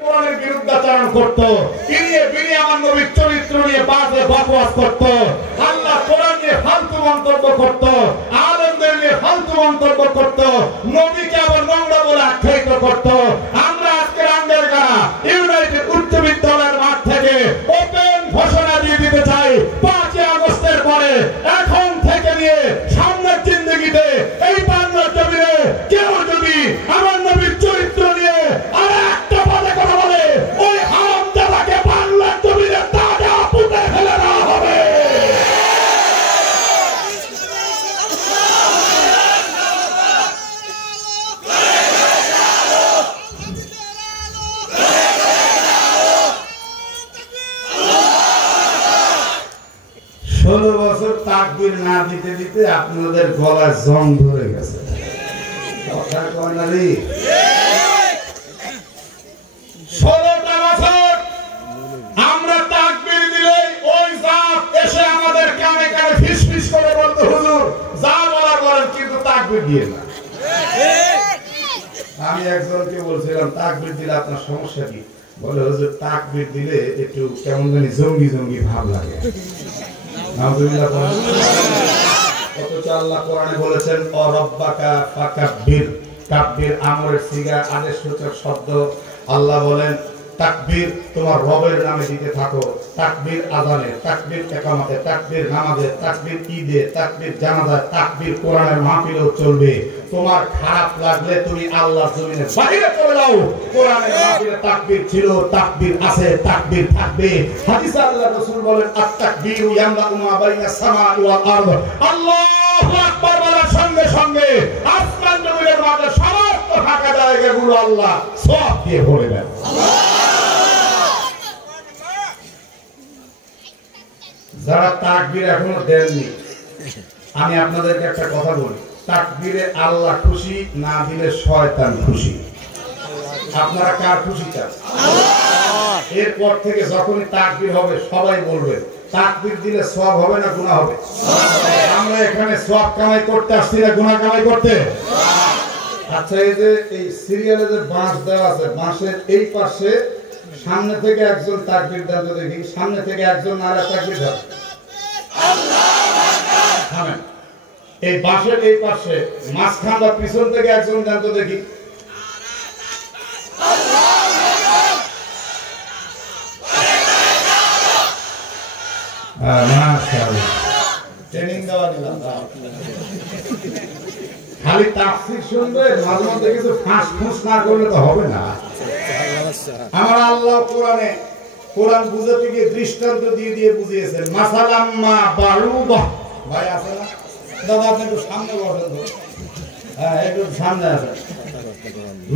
কোরআনের বিরুদ্ধাচরণ করতো, আমার নবীর চরিত্র নিয়ে বাজে বকওয়াস করতো, আল্লাহ কোরআন নিয়ে ফালতু মন্তব্য করতো, আলেমদের নিয়ে ফালতু মন্তব্য করতো, নবীকে আবার নোংরা বলে আখ্যায়িত করতো। আমরা আজকে রাঙ্গারগাঁ ইউনাইটেড উচ্চ বিদ্যালয়ের মাঠ থেকে ওপেন ঘোষণা দিয়ে দিতে চাই, 5 আগস্টের পরে এখন থেকে নিয়ে সামনের জিন্দেগিতে এই বাংলার জমিনে কেউ যদি আমার নবীর চরিত্র নিয়ে আর একটা পদে কথা বলে, ওই হারামজাদাকে বাংলার জমিনে তাজা পুঁতে ফেলে দেওয়া হবে। ষোলো বছর তাকবীর না দিতে দিতে আপনাদের গলায় জং ধরে গেছে। কথা কয় না রে? 16টা বছর আমরা তাকবীর দিলে ওই জাত এসে আমাদের কানে কানে ফিসফিস করে বলতো, হুজুর যা বলার বলেন, কিন্তু তাকবীর দিয়ে না। আমি একজনকে বলছিলাম, তাকবীর দিলে আপনার সমস্যা কি? বলে, হুজুর তাকবীর দিলে একটু কেমন জানি জঙ্গি জঙ্গি ভাব লাগে। অথচ আল্লাহ কোরআনে বলেছেন, অরব্বাকা ফাকাব্বির। তাকবীর আমরের সিগা, আদেশসূচক শব্দ। আল্লাহ বলেন, তাকবীর তোমার রবের নামে দিতে থাকো। তাকবীর আযানে, তাকবীর ইকামতে, তাকবীর নামাজে, তাকবীর ঈদে, তাকবীর জানাজায়, তাকবীর কোরআনের মাহফিলেও চলবে। তোমার খারাপ লাগলে তুমি আল্লাহর জমিনের বাইরে চলে যাও। কোরআনের মাহফিলে তাকবীর ছিল, তাকবীর আছে, তাকবীর থাকবে। হাদিসে আল্লাহ রাসূল বলেন, আত-তাকবীরু ইয়ামলাউ মা বাইনাস সামাই ওয়াল আরদ। আল্লাহু আকবার বলার সঙ্গে সঙ্গে আসমান জমিনের মাঝে সমস্ত ফাঁকা জায়গাগুলো আল্লাহ সওয়াব দিয়ে ভরে দেন। যারা তাকবীর এখনো দেননি, আমি আপনাদেরকে একটা কথা বলি, তাকবীরে আল্লাহ খুশি, না দিলে শয়তান খুশি। আপনারা কার খুশি চান? এরপর থেকে যখনই তাকবীর হবে সবাই বলবেন, তাকবীর দিলে সওয়াব হবে না গুনাহ হবে? আমরা এখানে সওয়াব কামাই করতে আসছি না গুনাহ কামাই করতে? আচ্ছা, এই যে এই সিরিয়ালে যে বাঁশ দেওয়া আছে, বাঁশের এই পাশে সামনে থেকে একজন তাকবীর দেন তো দেখি, সামনে থেকে একজন নারা তাকবীর দেন। এই বাঁশের এই পাশে মাঝখান বা পিছন থেকে একজন দেন তো দেখি। ট্রেনিং দেওয়া নিলাম, খালি তাফসীর শুনবে, মাঝে মধ্যে কিছু ফাঁস ফুঁস না করলে তো হবে না। আমার আল্লাহ কোরআনে কোরআন বুঝাতে গিয়ে দৃষ্টান্ত দিয়ে দিয়ে বুঝিয়েছেন। মাসালাম্মা বারুবা, ভাই আছে না? দাদা আপনি একটু সামনে বসেন। হ্যাঁ, একটু সামনে আসেন।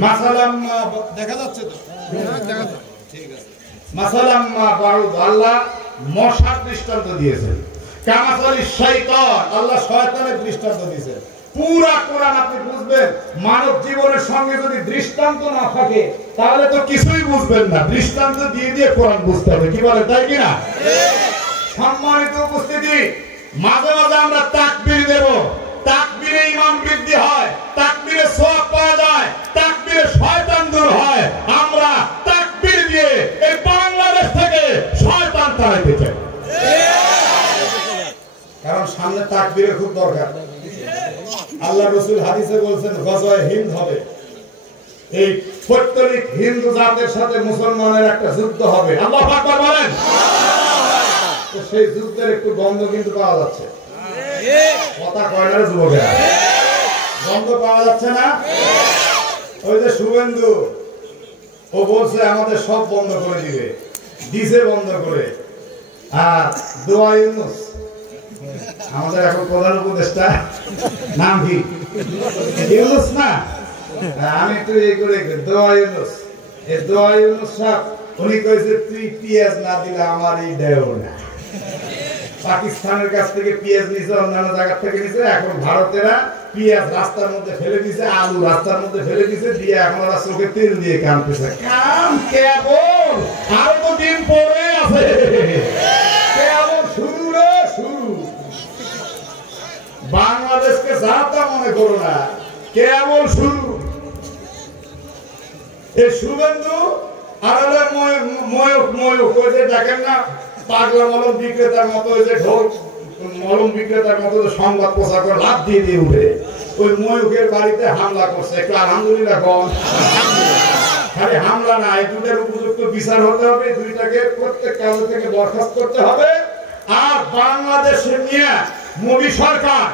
মাসালাম্মা দেখা যাচ্ছে তো? ঠিক আছে। মাসালাম্মা বারুবা, আল্লাহ মশার দৃষ্টান্ত দিয়েছেন। কামাসালি শয়তান, আল্লাহ শয়তানের দৃষ্টান্ত দিয়েছেন। পুরা কোরআন আপনি বুঝবেন, মানব জীবনের সঙ্গে যদি দৃষ্টান্ত না থাকে তাহলে তো কিছুই বুঝবেন না। দৃষ্টান্ত দিয়ে দিয়ে কোরআন বুঝতে হবে, কি বলে, তাই কিনা? সম্মানিত উপস্থিতি, মাঝে মাঝে আমরা তাকবীর দেব, তাকবীরে ঈমান বৃদ্ধি হয়, তাকবীরে সওয়াব পাওয়া যায়, তাকবীরে শয়তান দূর হয়। আমরা তাকবীর দিয়ে এই বাংলাদেশ থেকে শয়তান তাড়াইতে চাই, কারণ সামনে তাকবীরের খুব দরকার। আল্লাহ রাসূল হাদিসে বলেছেন, গজওয়ে হিন্দ হবে, এই পৌত্তলিক হিন্দু জাতের সাথে মুসলমানের একটা যুদ্ধ হবে। আল্লাহু আকবার বলেন। তো সেই যুদ্ধের একটু গন্ধ কিন্তু পাওয়া যাচ্ছে। কথা কয় না যুবকেরা? গন্ধ পাওয়া যাচ্ছে না? ওই যে শুভেন্দু, ও বলছে আমাদের সব বন্ধ করে দিবে, দিছে বন্ধ করে। আর দোয়া ইউনূস, আমাদের এখন প্রধান উপদেষ্টা, নাম কি? ইউনূস না? আমি একটু এই করে দোয়া ইউনূস, এই দোয়া ইউনূস সাহেব উনি কইছে, তুই পেঁয়াজ না দিলে আমার এই দেও না। পাকিস্তানের কাছ থেকে পেঁয়াজ নিছে, অন্যান্য জায়গা থেকে নিছে, এখন ভারতেরা পেঁয়াজ রাস্তার মধ্যে ফেলে দিছে, আলু রাস্তার মধ্যে ফেলে দিছে, দিয়ে এখন ওরা চোখে তেল দিয়ে কাঁদতেছে। কাম কেবল আরো তো দিন পরে আছে, কেবল শুরু রে শুরু। বাংলাদেশকে যা তা মনে করো না, কেবল শুরু। এই শুভেন্দু আর ময়ূক ওই যে দেখেন না পাগলা মলম বিক্রেতার মতো, ওই যে ঢোল মলম বিক্রেতার মতো সংবাদ প্রচার করে লাভ দিয়ে দিয়ে উঠে ওই ময়ূকের বাড়িতে হামলা করছে। একটু আলহামদুলিল্লাহ কন। খালি হামলা না, এই দুটার উপযুক্ত বিচার হতে হবে, দুইটাকে প্রত্যেক কাজ থেকে বরখাস্ত করতে হবে। আর বাংলাদেশে নিয়ে মোদী সরকার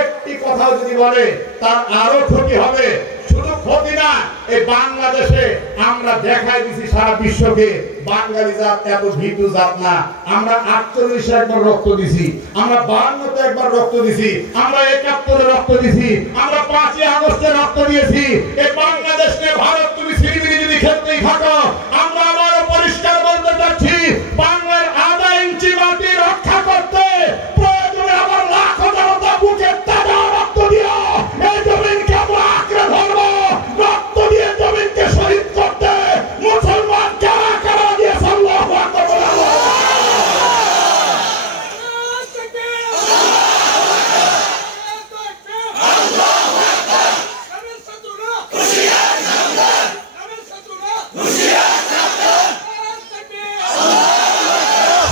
একটি কথা যদি বলে তার আরো ক্ষতি হবে। শুধু ক্ষতি না, এই বাংলাদেশে আমরা দেখাই দিছি সারা বিশ্বকে বাঙালি জাত এত ভীতু জাত না। আমরা 48 একবার রক্ত দিছি, আমরা 52 একবার রক্ত দিছি, আমরা 71 রক্ত দিছি, আমরা 5ই আগস্টে রক্ত দিয়েছি। এই বাংলাদেশকে ভারত তুমি সিরিমিরি যদি খেলতেই থাকো, আমরা আবারও পরিষ্কার বলতে চাচ্ছি, বাংলার আধা ইঞ্চি মাটি রক্ষা করতে প্রয়োজনে আবার লাখো জনতা বুকে তাজা রক্ত দিও। এই জমিনকে আমরা আঁকড়ে ধরবো, রক্ত দিয়ে জমিনকে শহীদ করতে মুসলমান কারা কারা দিয়ে আল্লাহু আকবার বলে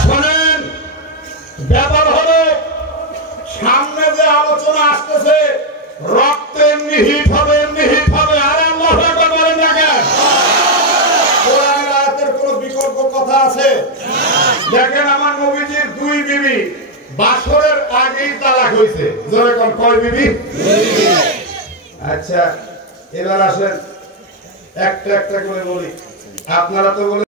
শোনেন, ব্যাপার হলো সামনে যে আলোচনা আসতেছে রক্ত এমনি হিট হবে, এমনি হিট হবে। আর আল্লাহু আকবার বলেন না কেন? কোরআনের আয়াতের কোনো বিকল্প কথা আছে? দেখেন আমার নবীজির 2 বিবি বাসরের আগেই তালাক হয়েছে। জোরে কোন কয় বিবি? আচ্ছা এবার আসেন একটা একটা করে বলি। আপনারা তো বলে